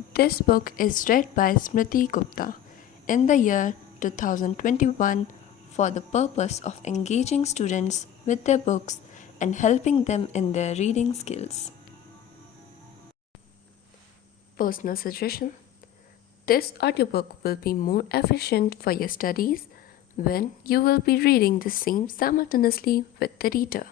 This book is read by Smriti Gupta in the year 2021 for the purpose of engaging students with their books and helping them in their reading skills. Personal suggestion: this audiobook will be more efficient for your studies when you will be reading the same simultaneously with the reader.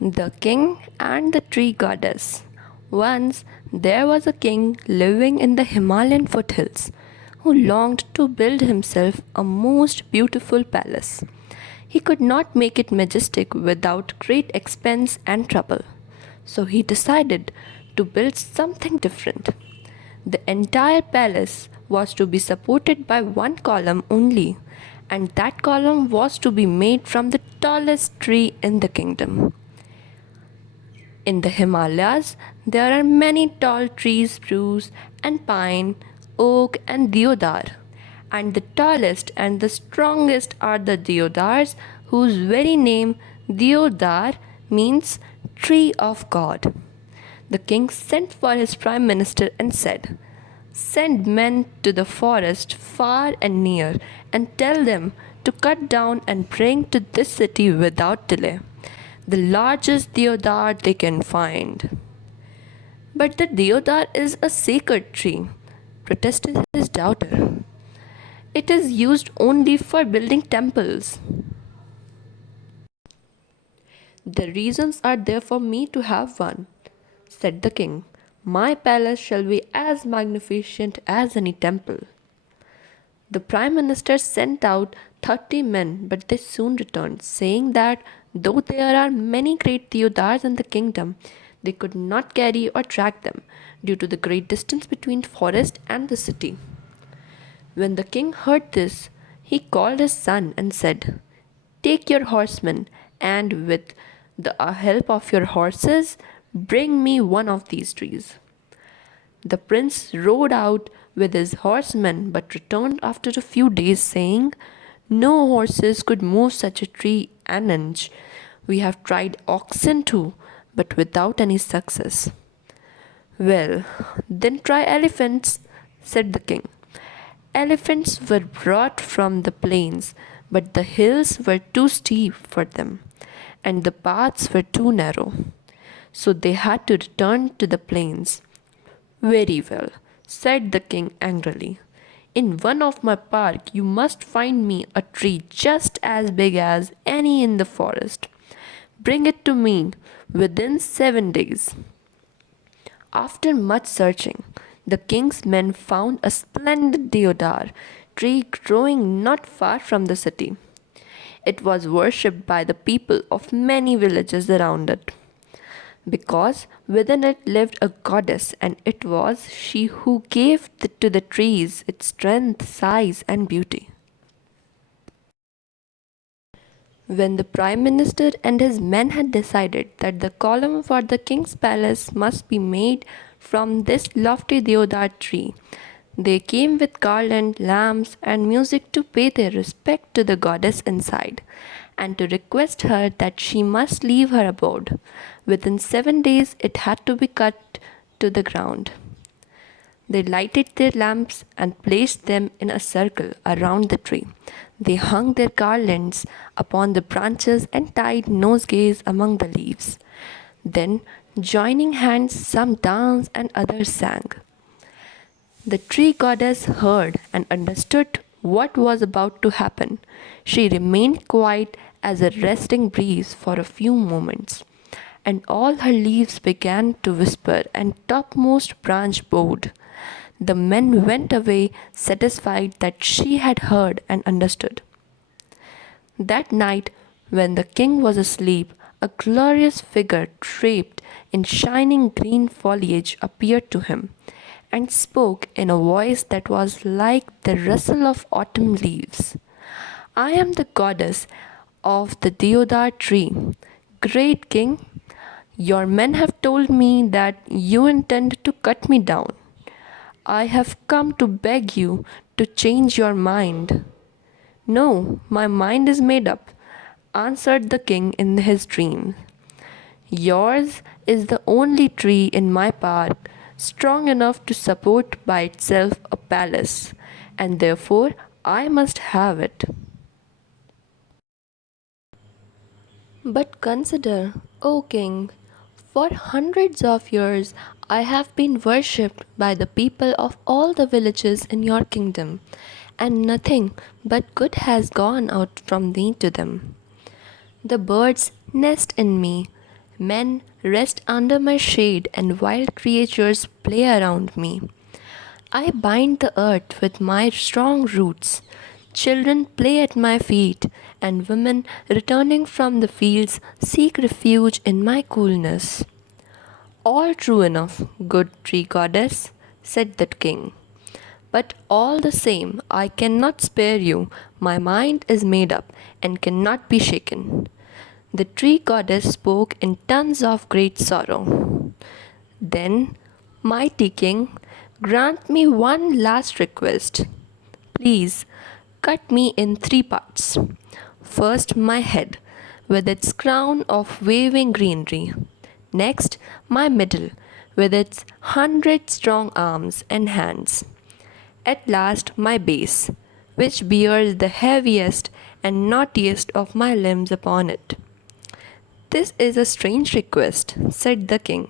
The King and the Tree Goddess. Once there was a king living in the Himalayan foothills who longed to build himself a most beautiful palace. He could not make it majestic without great expense and trouble. So he decided to build something different. The entire palace was to be supported by one column only, and that column was to be made from the tallest tree in the kingdom. In the Himalayas, there are many tall trees, spruce and pine, oak and deodar. And the tallest and the strongest are the deodars, whose very name, deodar, means tree of God. The king sent for his prime minister and said, "Send men to the forest far and near, and tell them to cut down and bring to this city without delay the largest deodar they can find." "But the deodar is a sacred tree," protested his daughter. "It is used only for building temples." "The reasons are there for me to have one," said the king. "My palace shall be as magnificent as any temple." The Prime Minister sent out 30 men, but they soon returned, saying that though there are many great deodars in the kingdom, they could not carry or track them due to the great distance between forest and the city. When the king heard this, he called his son and said, "Take your horsemen, and with the help of your horses, bring me one of these trees." The prince rode out with his horsemen but returned after a few days, saying, "No horses could move such a tree an inch. We have tried oxen too, but without any success." "Well, then try elephants," said the king. Elephants were brought from the plains, but the hills were too steep for them, and the paths were too narrow. So they had to return to the plains. "Very well," said the king angrily. "In one of my park you must find me a tree just as big as any in the forest. Bring it to me within 7 days." After much searching, the king's men found a splendid deodar tree growing not far from the city. It was worshipped by the people of many villages around it, because within it lived a goddess, and it was she who gave to the trees its strength, size, and beauty. When the Prime Minister and his men had decided that the column for the king's palace must be made from this lofty deodar tree, they came with garland, lamps, and music to pay their respect to the goddess inside, and to request her that she must leave her abode. Within 7 days it had to be cut to the ground. They lighted their lamps and placed them in a circle around the tree. They hung their garlands upon the branches and tied nosegays among the leaves. Then, joining hands, some danced and others sang. The tree goddess heard and understood what was about to happen. She remained quiet as a resting breeze for a few moments, and all her leaves began to whisper and topmost branch bowed. The men went away satisfied that she had heard and understood. That night, when the king was asleep, a glorious figure draped in shining green foliage appeared to him, and spoke in a voice that was like the rustle of autumn leaves. "I am the goddess of the deodar tree. Great king, your men have told me that you intend to cut me down. I have come to beg you to change your mind. No, my mind is made up, answered the king in his dream. Yours is the only tree in my park strong enough to support by itself a palace, and therefore I must have it. But consider, O king, for hundreds of years I have been worshipped by the people of all the villages in your kingdom, and nothing but good has gone out from me to them. The birds nest in me, men rest under my shade, and wild creatures play around me. I bind the earth with my strong roots. Children play at my feet, and women returning from the fields seek refuge in my coolness. All true enough, good tree goddess, said the king. But all the same, I cannot spare you. My mind is made up and cannot be shaken. The tree goddess spoke in tones of great sorrow. Then, mighty king, grant me one last request. Please cut me in three parts. First, my head, with its crown of waving greenery. Next, my middle, with its 100 strong arms and hands. At last, my base, which bears the heaviest and knottiest of my limbs upon it. This is a strange request, said the king.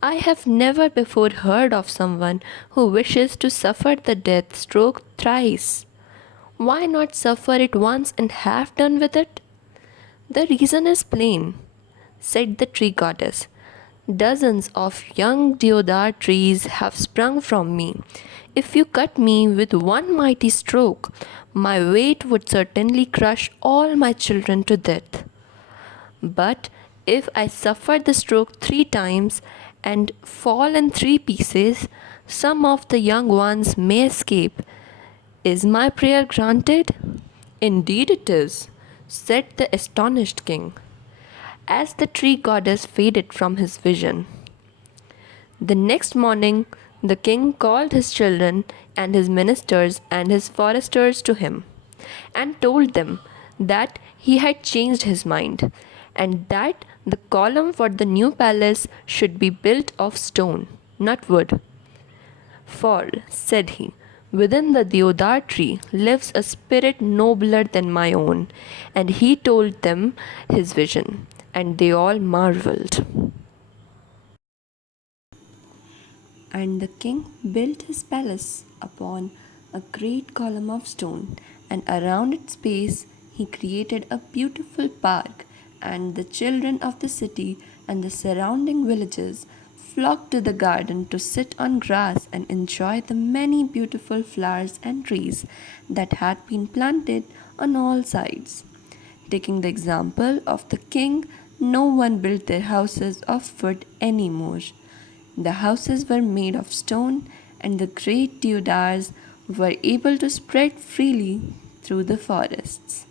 I have never before heard of someone who wishes to suffer the death stroke thrice. Why not suffer it once and have done with it? The reason is plain, said the tree goddess. Dozens of young deodar trees have sprung from me. If you cut me with one mighty stroke, my weight would certainly crush all my children to death. But if I suffer the stroke 3 times and fall in 3 pieces, some of the young ones may escape. Is my prayer granted? Indeed it is, said the astonished king, as the tree goddess faded from his vision. The next morning, the king called his children and his ministers and his foresters to him, and told them that he had changed his mind, and that the column for the new palace should be built of stone, not wood. For, said he, within the deodar tree lives a spirit nobler than my own. And he told them his vision, and they all marveled. And the king built his palace upon a great column of stone, and around its base he created a beautiful park, and the children of the city and the surrounding villages flocked to the garden to sit on grass and enjoy the many beautiful flowers and trees that had been planted on all sides. Taking the example of the king, no one built their houses of wood anymore. The houses were made of stone, and the great deodars were able to spread freely through the forests.